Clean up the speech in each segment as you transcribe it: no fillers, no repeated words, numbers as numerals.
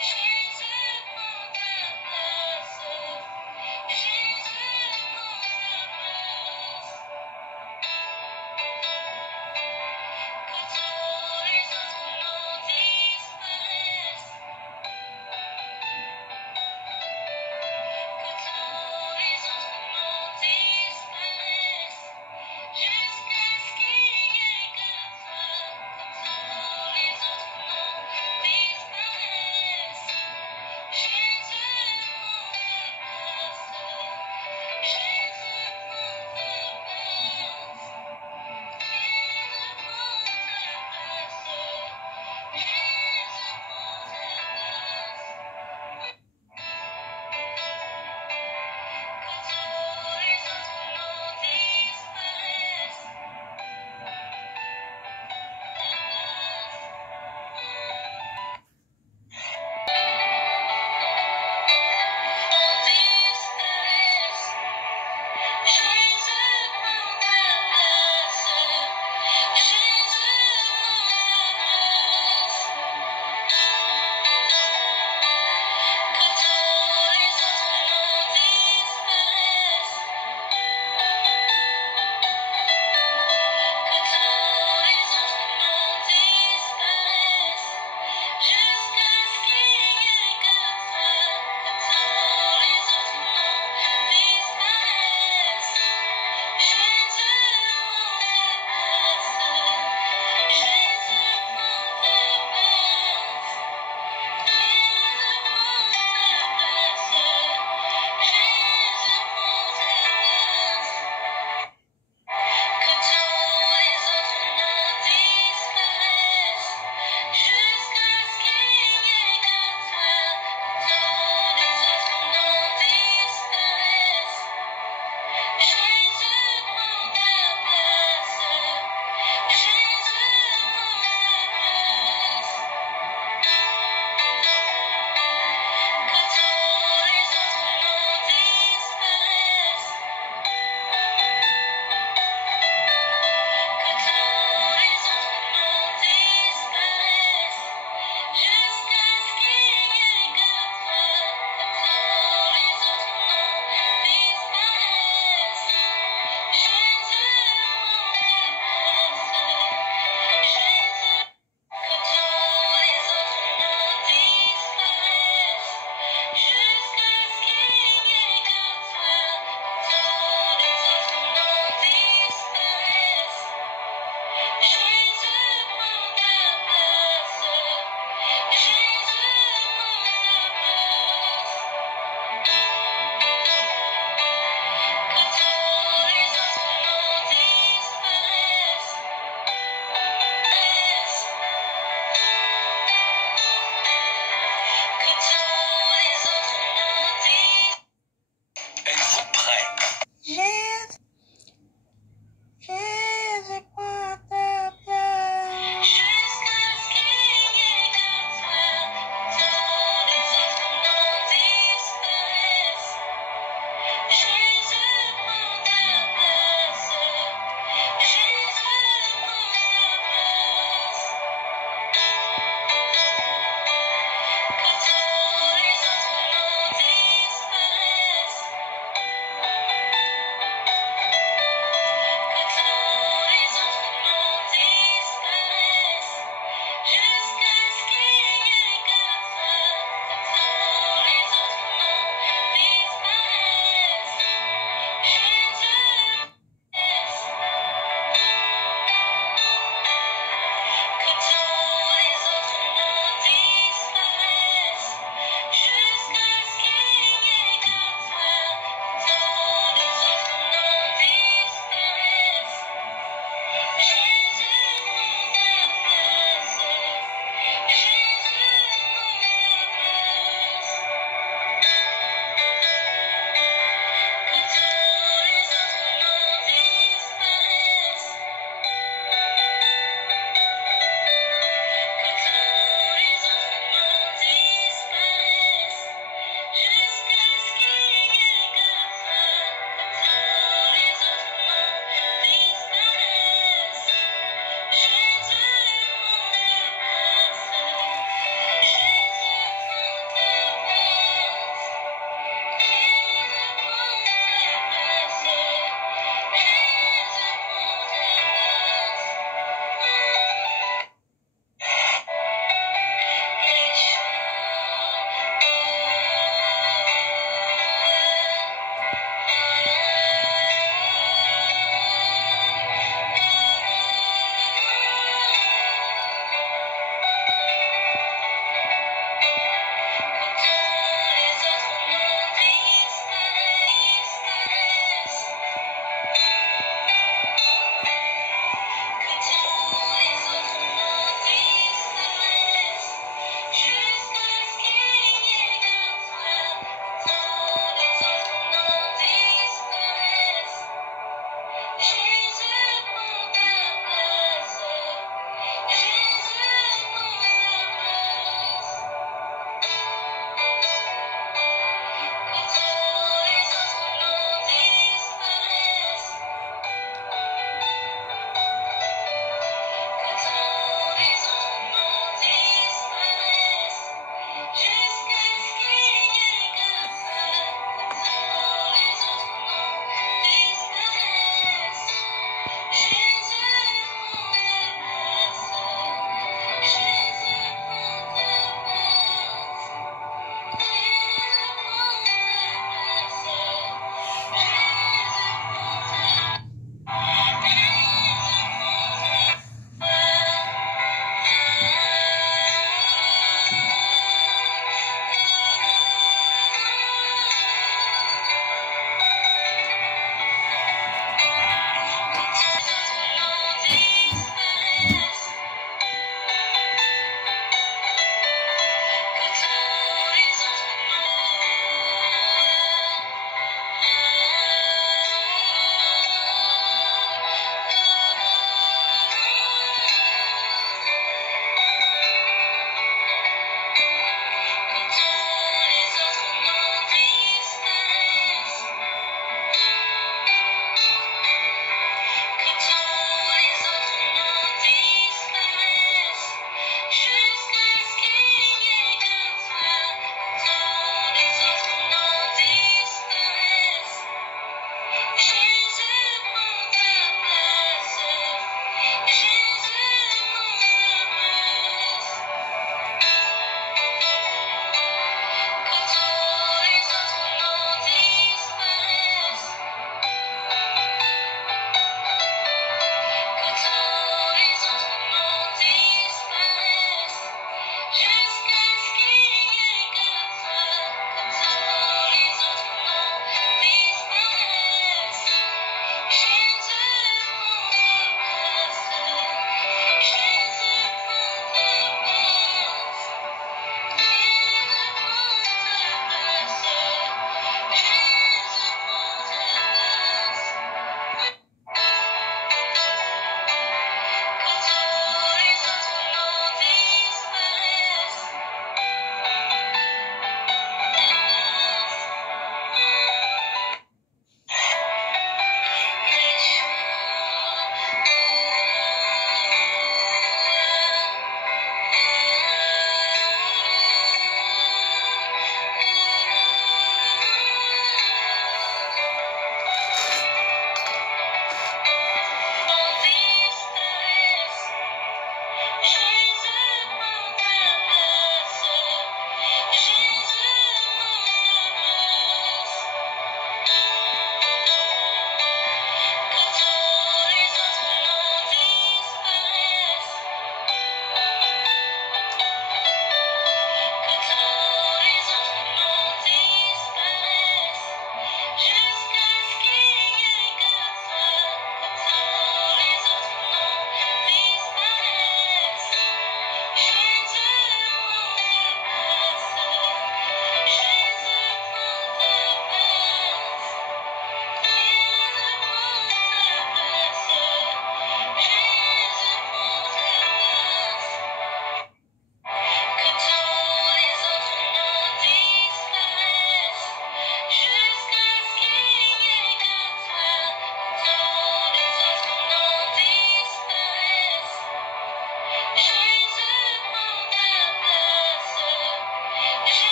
Jusqu'à ce qu'il y ait que toi, que tous les autres noms disparaissent.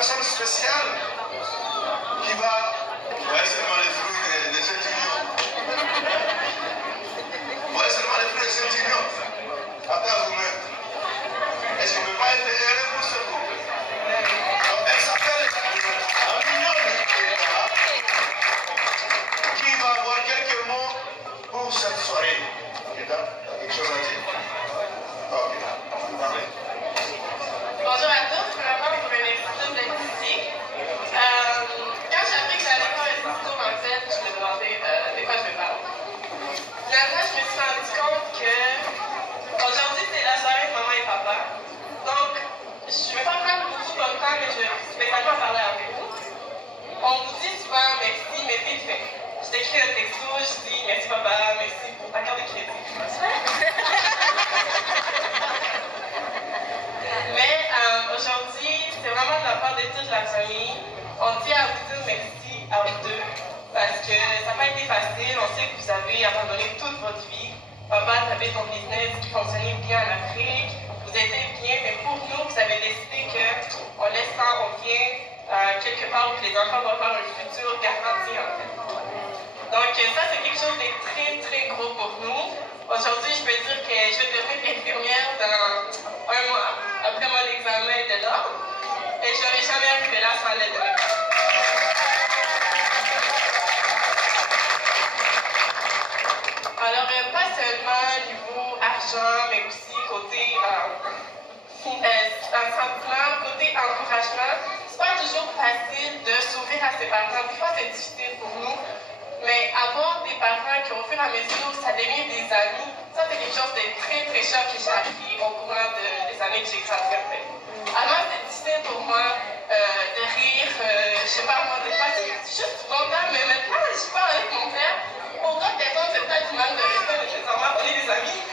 personne spéciale qui va... Ouais, seulement les fruits de cette union. Ouais, seulement les fruits de cette union. Attends vous-même. Est-ce qu'on ne peut pas être heureux pour ce couple? Donc, elle s'appelle un million de qui va avoir quelques mots pour cette soirée. Tu as quelque chose à dire? Ok, vous parlez. Bonjour à tous, premièrement, je vous remercie tous d'être ici. Quand j'ai appris que j'allais faire un discours, en fait, je me demandais de quoi je vais parler. Finalement, je me suis rendu compte que aujourd'hui, c'est la soirée de maman et papa. Donc, je ne vais pas prendre beaucoup de temps, mais je vais spécialement parler avec vous. On vous dit souvent merci, mais vite fait. Je t'écris un texto, je dis merci papa, merci pour ta carte de crédit. Mais aujourd'hui, c'est vraiment de la part de toute la famille. On tient à vous dire merci à vous deux parce que ça n'a pas été facile. On sait que vous avez abandonné toute votre vie. Papa, tu avais ton business qui fonctionnait bien en Afrique. Vous étiez bien, mais pour nous, vous avez décidé qu'on laisse ça, on vient quelque part où les enfants vont avoir un futur garanti en fait. Donc ça, c'est quelque chose de très, très gros pour nous. Aujourd'hui, je peux dire que je vais devenir infirmière dans 1 mois, après mon examen de l'ordre, et je n'aurais jamais arrivé là sans l'aide de mes parents. Alors, pas seulement niveau argent, mais aussi côté sentiment, côté encouragement. C'est pas toujours facile de s'ouvrir à ses parents. Des fois, c'est difficile pour nous. Mais avoir des parents qui, au fur et à mesure, ça devient des amis, ça, c'est quelque chose de très, très cher que j'ai appris au courant des années que j'ai grandi en fait. Avant, c'était difficile pour moi de rire, je sais pas moi, des fois, c'est juste longtemps, mais maintenant, je parle avec mon père. Pour d'autres personnes, c'est peut-être du manque de respect, nécessairement, on est des amis.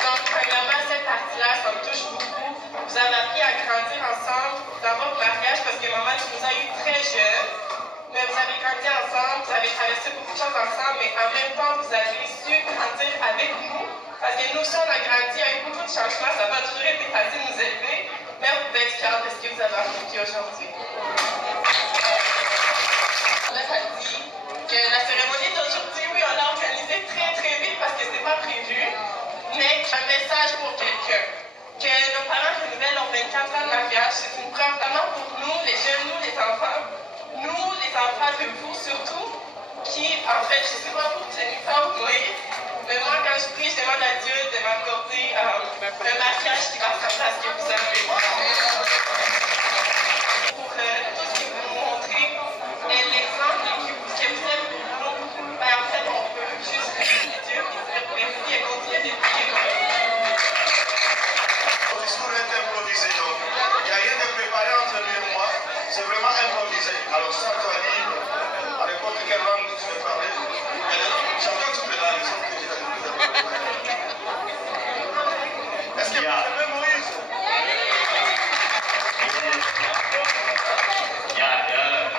Donc, premièrement, cette partie-là, ça me touche beaucoup. Vous avez appris à grandir ensemble dans votre mariage parce que maman, tu nous as eu très jeunes, mais vous avez grandi ensemble, vous avez traversé beaucoup de choses ensemble, mais en même temps, vous avez su grandir avec nous. Parce que nous aussi, on a grandi, il y a eu beaucoup de changements, ça n'a pas toujours été facile de nous élever, mais vous pouvez être fiers de ce que vous avez accompli aujourd'hui. On a dit que la cérémonie d'aujourd'hui, oui, on l'a organisée très très vite parce que ce n'était pas prévu, mais un message pour quelqu'un. Que nos parents renouvellent leurs 24 ans de mariage, c'est une preuve vraiment pour nous, les jeunes, nous, les enfants de vous surtout, qui, en fait, je ne sais pas pour Jennifer ou Moïse, mais moi, quand je prie, je demande à Dieu de m'accorder un mariage qui ressemble à ce que vous avez. Pour tout ce que vous nous montrez, et l'exemple que vous êtes pour nous, ben, en fait, on peut juste prier Dieu et dire merci et continuer de prier comme ça. Le discours est improvisé, donc il n'y a rien de préparé entre lui et moi, c'est vraiment improvisé. Alors ça, tu as dit, à n'importe quelle langue que tu veux parler, j'entends toutes les langues, sauf que j'ai la Est-ce que vous aimez Moïse?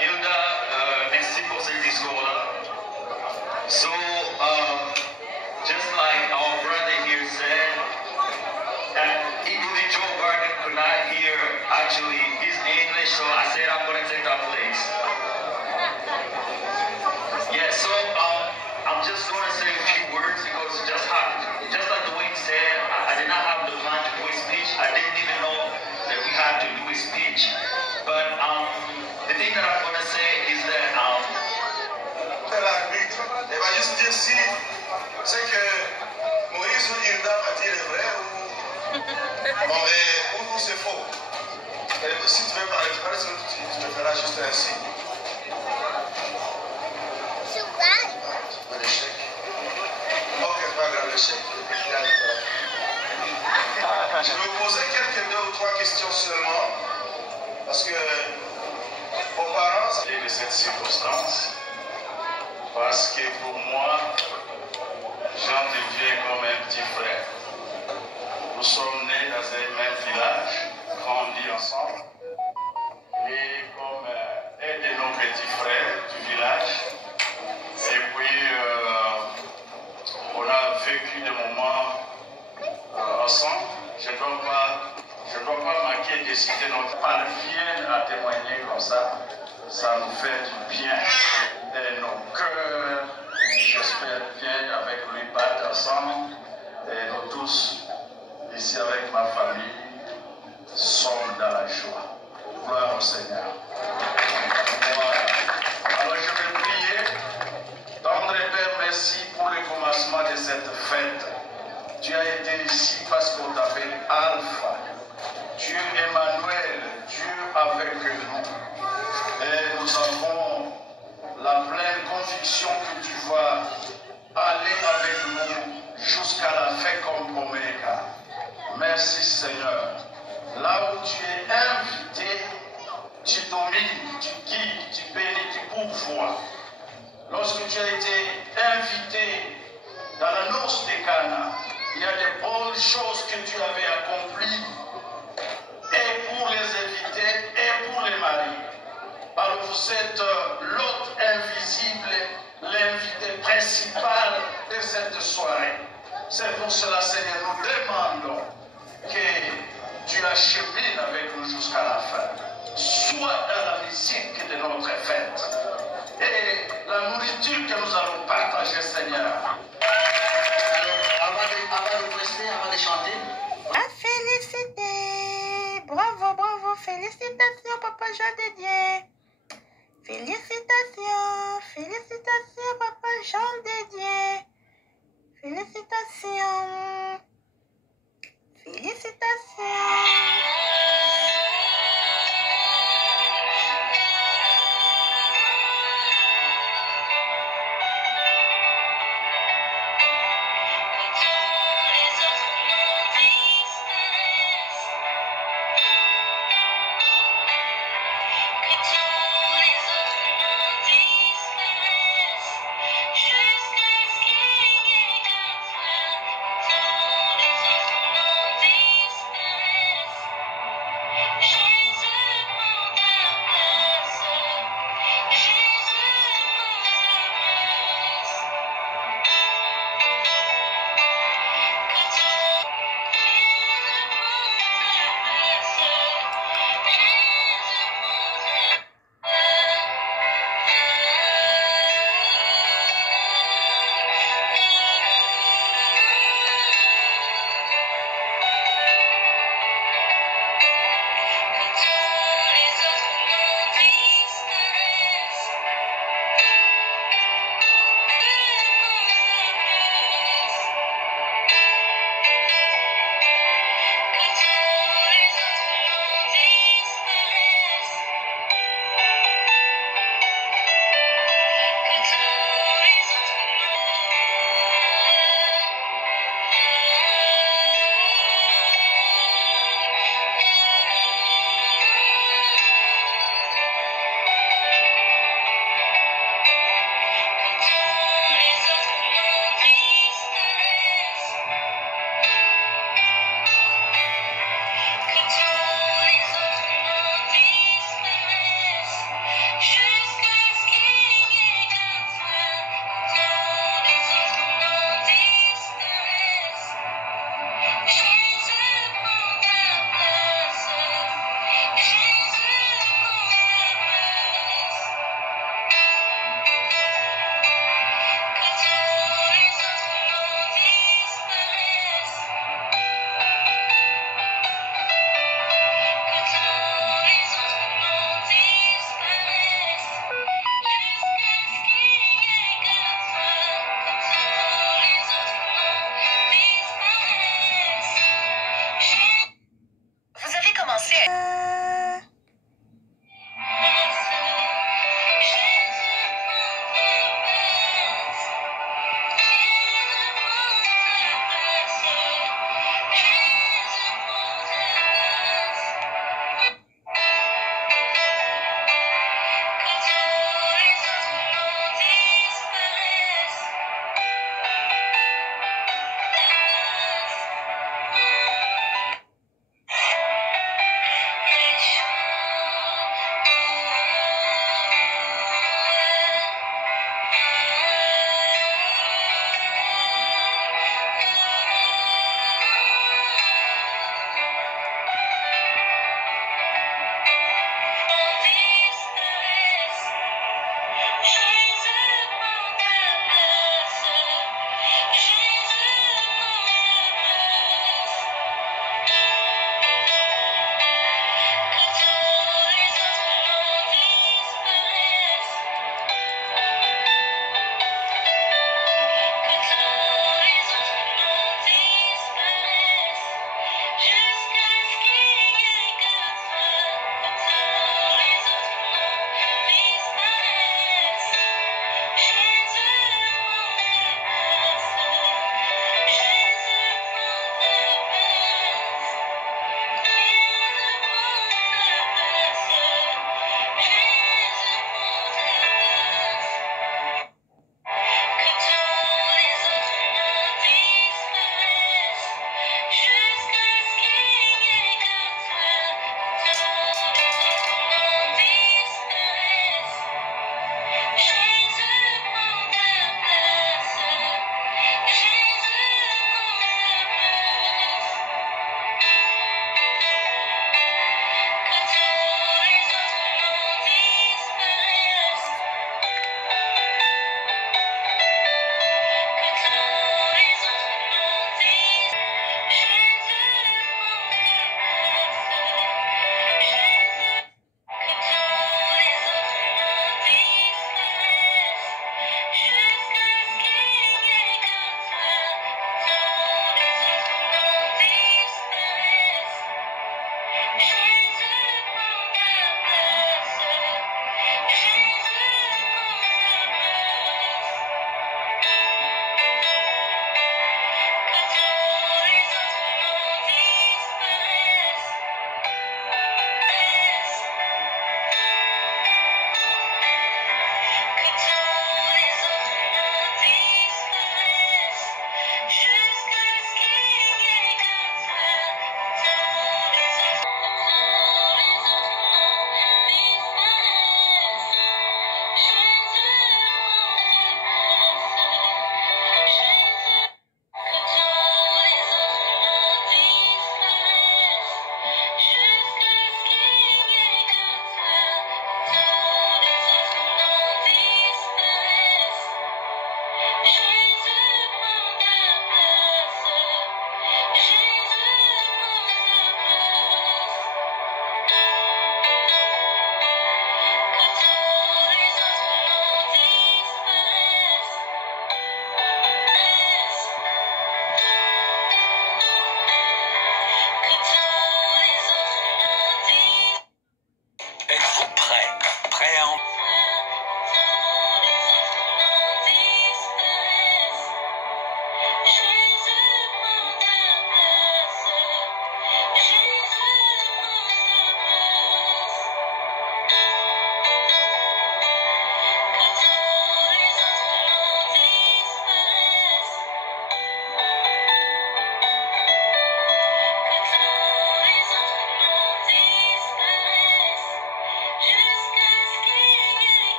Hilda, merci pour ce discours-là. So, just like our brother here said, that individual garden could not hear actually his English, so I said I'm going to take that place. Yeah, so I'm just going to say a few words because just like the way he said, I did not have the plan to do a speech. I didn't even know that we had to do a speech. But the thing that I'm going to say is that l'arbitre, elle va juste dire si c'est que Moïse ou Hilda va dire le vrai ou c'est faux. Et si tu veux parler, tu me feras juste un signe. Un échec. Ok, pas grave, l'échec. Je vais vous poser quelques 2 ou 3 questions seulement. Parce que vos parents, de cette circonstance. Parce que pour moi, Jean devient comme un petit frère. Nous sommes nés dans un même village, grandis ensemble. Et comme un de nos petits frères du village, et puis on a vécu des moments bénédiction que tu vas aller avec nous jusqu'à la fin comme Oméga. Merci Seigneur. Là où tu es invité, tu domines, tu guides, tu bénis, tu pourvois. Lorsque tu as été invité dans la noce de Cana, il y a des bonnes choses que tu avais accomplies, et pour les invités et pour les maris. Alors vous êtes l'hôte invisible, l'invité principal de cette soirée. C'est pour cela, Seigneur, nous demandons que tu achemines avec nous jusqu'à la fin. Sois dans la musique de notre fête et la nourriture que nous allons partager, Seigneur. Avant de prester, avant de chanter. Ah, félicité! Bravo, bravo, félicitations, Papa Jean de Dieu! Félicitations!